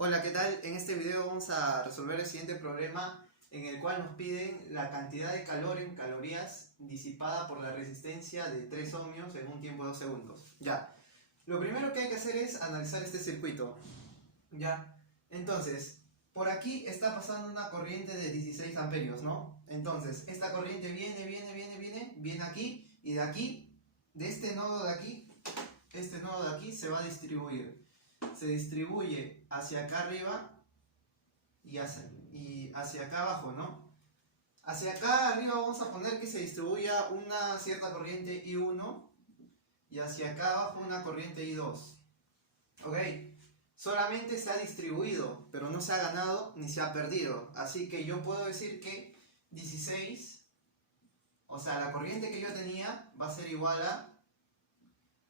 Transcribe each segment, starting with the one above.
Hola, ¿qué tal? En este video vamos a resolver el siguiente problema en el cual nos piden la cantidad de calor en calorías disipada por la resistencia de 3 ohmios en un tiempo de 2 segundos. Ya, lo primero que hay que hacer es analizar este circuito. Ya, entonces, por aquí está pasando una corriente de 16 amperios, ¿no? Entonces, esta corriente viene aquí y de aquí, de este nodo de aquí, este nodo de aquí se va a distribuir. Se distribuye hacia acá arriba y hacia acá abajo, ¿no? Hacia acá arriba vamos a poner que se distribuya una cierta corriente I1 y hacia acá abajo una corriente I2. ¿Ok? Solamente se ha distribuido, pero no se ha ganado ni se ha perdido. Así que yo puedo decir que 16, o sea, la corriente que yo tenía va a ser igual a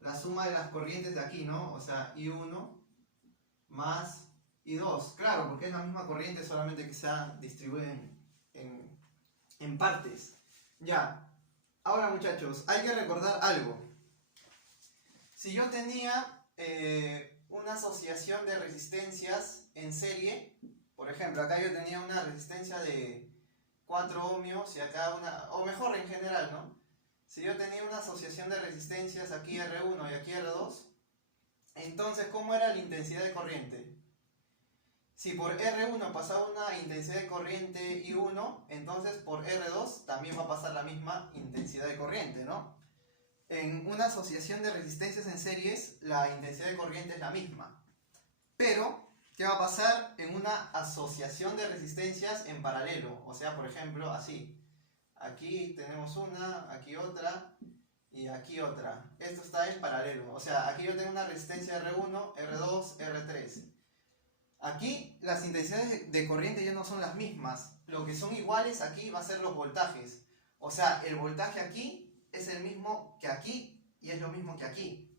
la suma de las corrientes de aquí, ¿no? O sea, I1 más I2, claro, porque es la misma corriente, solamente que se distribuye en partes. Ya, ahora muchachos, hay que recordar algo. Si yo tenía una asociación de resistencias en serie, por ejemplo, acá yo tenía una resistencia de 4 ohmios y acá una, o mejor en general, ¿no? Si yo tenía una asociación de resistencias aquí R1 y aquí R2, entonces, ¿cómo era la intensidad de corriente? Si por R1 pasaba una intensidad de corriente I1, entonces por R2 también va a pasar la misma intensidad de corriente, ¿no? En una asociación de resistencias en series, la intensidad de corriente es la misma. Pero, ¿qué va a pasar en una asociación de resistencias en paralelo? O sea, por ejemplo, así. Aquí tenemos una, aquí otra y aquí otra. Esto está en paralelo. O sea, aquí yo tengo una resistencia R1, R2, R3. Aquí las intensidades de corriente ya no son las mismas. Lo que son iguales aquí va a ser los voltajes. O sea, el voltaje aquí es el mismo que aquí y es lo mismo que aquí.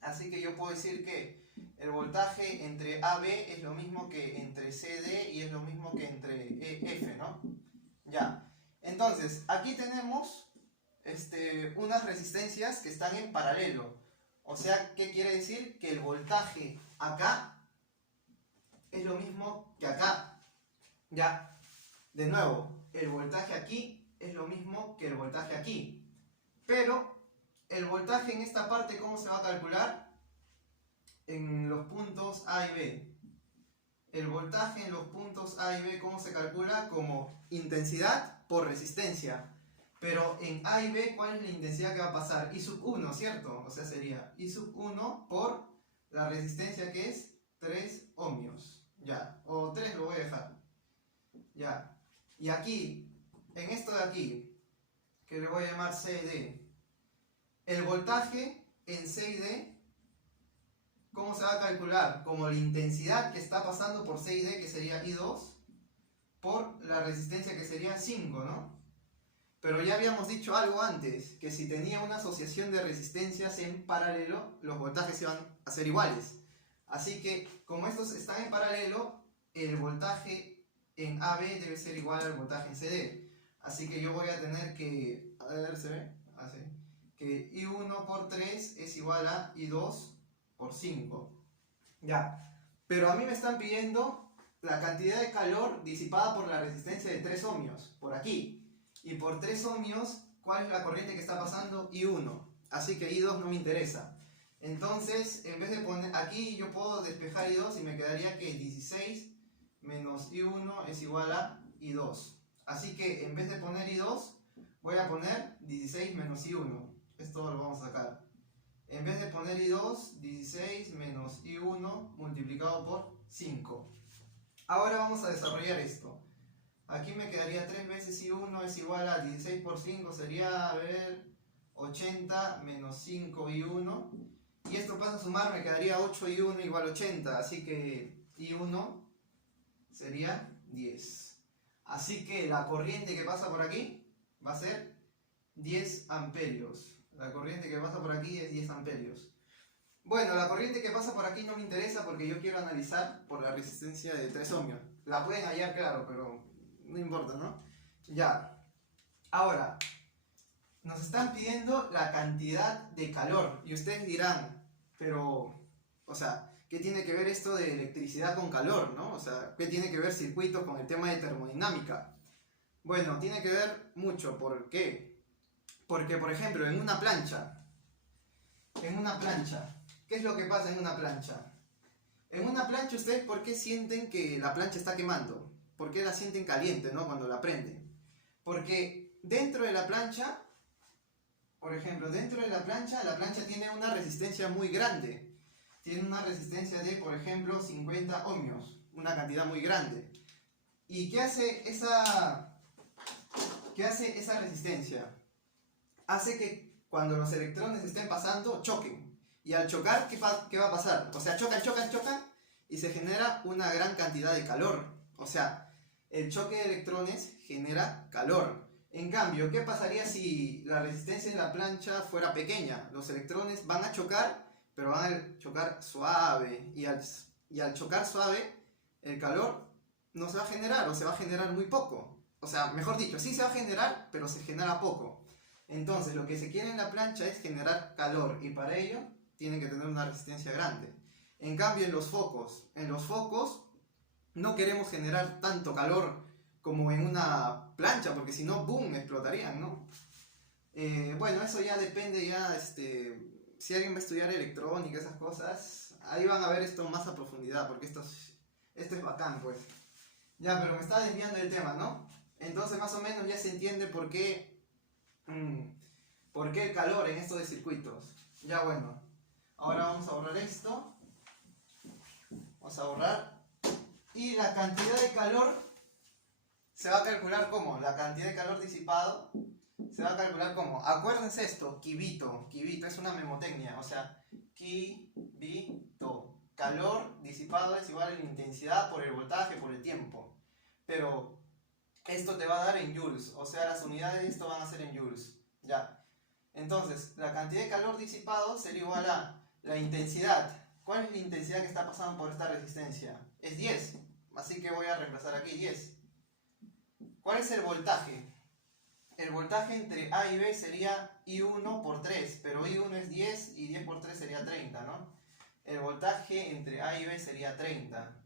Así que yo puedo decir que el voltaje entre AB es lo mismo que entre CD y es lo mismo que entre EF, ¿no? Ya. Entonces, aquí tenemos unas resistencias que están en paralelo. O sea, ¿qué quiere decir? Que el voltaje acá es lo mismo que acá. Ya, de nuevo, el voltaje aquí es lo mismo que el voltaje aquí. Pero el voltaje en esta parte, ¿cómo se va a calcular? En los puntos A y B. El voltaje en los puntos A y B, ¿cómo se calcula? Como intensidad por resistencia. Pero en A y B, ¿cuál es la intensidad que va a pasar? I sub 1, ¿cierto? O sea, sería I sub 1 por la resistencia que es 3 ohmios. Ya, o 3 lo voy a dejar. Ya. Y aquí, en esto de aquí, que le voy a llamar C y D, el voltaje en C y D, ¿cómo se va a calcular? Como la intensidad que está pasando por C y D, que sería I2, por la resistencia que sería 5, ¿no? Pero ya habíamos dicho algo antes, que si tenía una asociación de resistencias en paralelo, los voltajes iban a ser iguales. Así que, como estos están en paralelo, el voltaje en AB debe ser igual al voltaje en CD. Así que yo voy a tener que, a ver, ¿se ve? Así, que I1 por 3 es igual a I2 por 5. Ya, pero a mí me están pidiendo la cantidad de calor disipada por la resistencia de 3 ohmios, por aquí. Y por 3 ohmios, ¿cuál es la corriente que está pasando? I1. Así que I2 no me interesa. Entonces, en vez de poner aquí, yo puedo despejar I2 y me quedaría que 16 menos I1 es igual a I2. Así que en vez de poner I2, voy a poner 16 menos I1. Esto lo vamos a sacar. En vez de poner I2, 16 menos I1 multiplicado por 5. Ahora vamos a desarrollar esto. Aquí me quedaría 3 veces I1 es igual a 16 por 5, sería, a ver, 80 menos 5 I1. Y esto pasa a sumar, me quedaría 8 I1 igual a 80, así que I1 sería 10. Así que la corriente que pasa por aquí va a ser 10 amperios. La corriente que pasa por aquí es 10 amperios. Bueno, la corriente que pasa por aquí no me interesa porque yo quiero analizar por la resistencia de 3 ohmios. La pueden hallar, claro, pero no importa, ¿no? Ya. Ahora, nos están pidiendo la cantidad de calor. Y ustedes dirán, pero, o sea, ¿qué tiene que ver esto de electricidad con calor, no? O sea, ¿qué tiene que ver circuitos con el tema de termodinámica? Bueno, tiene que ver mucho. ¿Por qué? Porque, por ejemplo, en una plancha, ¿qué es lo que pasa en una plancha? En una plancha, ¿ustedes por qué sienten que la plancha está quemando? ¿Por qué la sienten caliente, no? Cuando la prenden. Porque dentro de la plancha, por ejemplo, la plancha tiene una resistencia muy grande. Tiene una resistencia de, por ejemplo, 50 ohmios. Una cantidad muy grande. ¿Y qué hace esa resistencia? Hace que cuando los electrones estén pasando, choquen. Y al chocar, ¿qué va a pasar? O sea, chocan y se genera una gran cantidad de calor. O sea, el choque de electrones genera calor. En cambio, ¿qué pasaría si la resistencia de la plancha fuera pequeña? Los electrones van a chocar, pero van a chocar suave. Y al chocar suave, el calor no se va a generar, o se va a generar muy poco. O sea, mejor dicho, sí se va a generar, pero se genera poco. Entonces, lo que se quiere en la plancha es generar calor, y para ello tienen que tener una resistencia grande. En cambio, en los focos no queremos generar tanto calor como en una plancha, porque si no, boom, explotarían, ¿no? Bueno, eso ya depende, si alguien va a estudiar electrónica, esas cosas, ahí van a ver esto más a profundidad, porque esto es bacán, pues. Ya, pero me está desviando el tema, ¿no? Entonces, más o menos ya se entiende por qué el calor en esto de circuitos. Ya, bueno, ahora vamos a borrar esto. Vamos a borrar. Y la cantidad de calor se va a calcular como. La cantidad de calor disipado se va a calcular como. Acuérdense esto, kibito es una memotecnia. O sea, kibito. Calor disipado es igual a la intensidad por el voltaje, por el tiempo. Pero esto te va a dar en joules. O sea, las unidades de esto van a ser en joules. Ya. Entonces, la cantidad de calor disipado sería igual a la intensidad. ¿Cuál es la intensidad que está pasando por esta resistencia? Es 10. Así que voy a reemplazar aquí 10. ¿Cuál es el voltaje? El voltaje entre A y B sería I1 por 3. Pero I1 es 10 y 10 por 3 sería 30, ¿no? El voltaje entre A y B sería 30.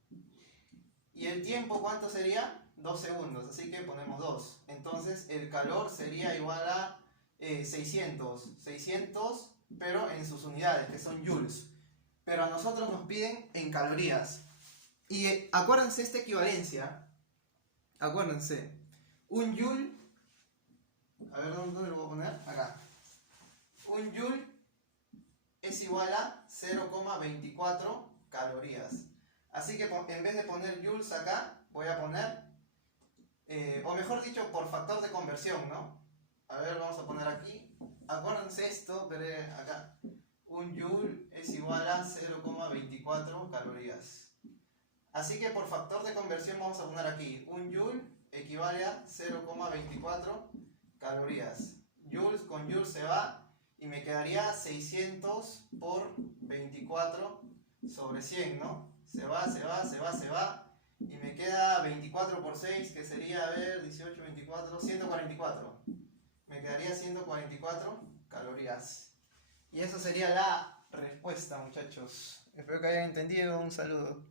¿Y el tiempo cuánto sería? 2 segundos. Así que ponemos 2. Entonces, el calor sería igual a 600, pero en sus unidades, que son joules. Pero a nosotros nos piden en calorías. Y acuérdense esta equivalencia. Acuérdense. Un joule. A ver, ¿dónde lo voy a poner? Acá. Un joule es igual a 0,24 calorías. Así que en vez de poner joules acá, voy a poner, o mejor dicho, por factor de conversión, ¿no? A ver, vamos a poner aquí. Acuérdense esto, veré acá. Un joule es igual a 0,24 calorías. Así que por factor de conversión vamos a poner aquí. Un joule equivale a 0,24 calorías. Joules con joules se va y me quedaría 600 por 24 sobre 100, ¿no? Se va. Y me queda 24 por 6, que sería, a ver, 18, 24, 144. Me quedaría 144 calorías. Y eso sería la respuesta, muchachos. Espero que hayan entendido. Un saludo.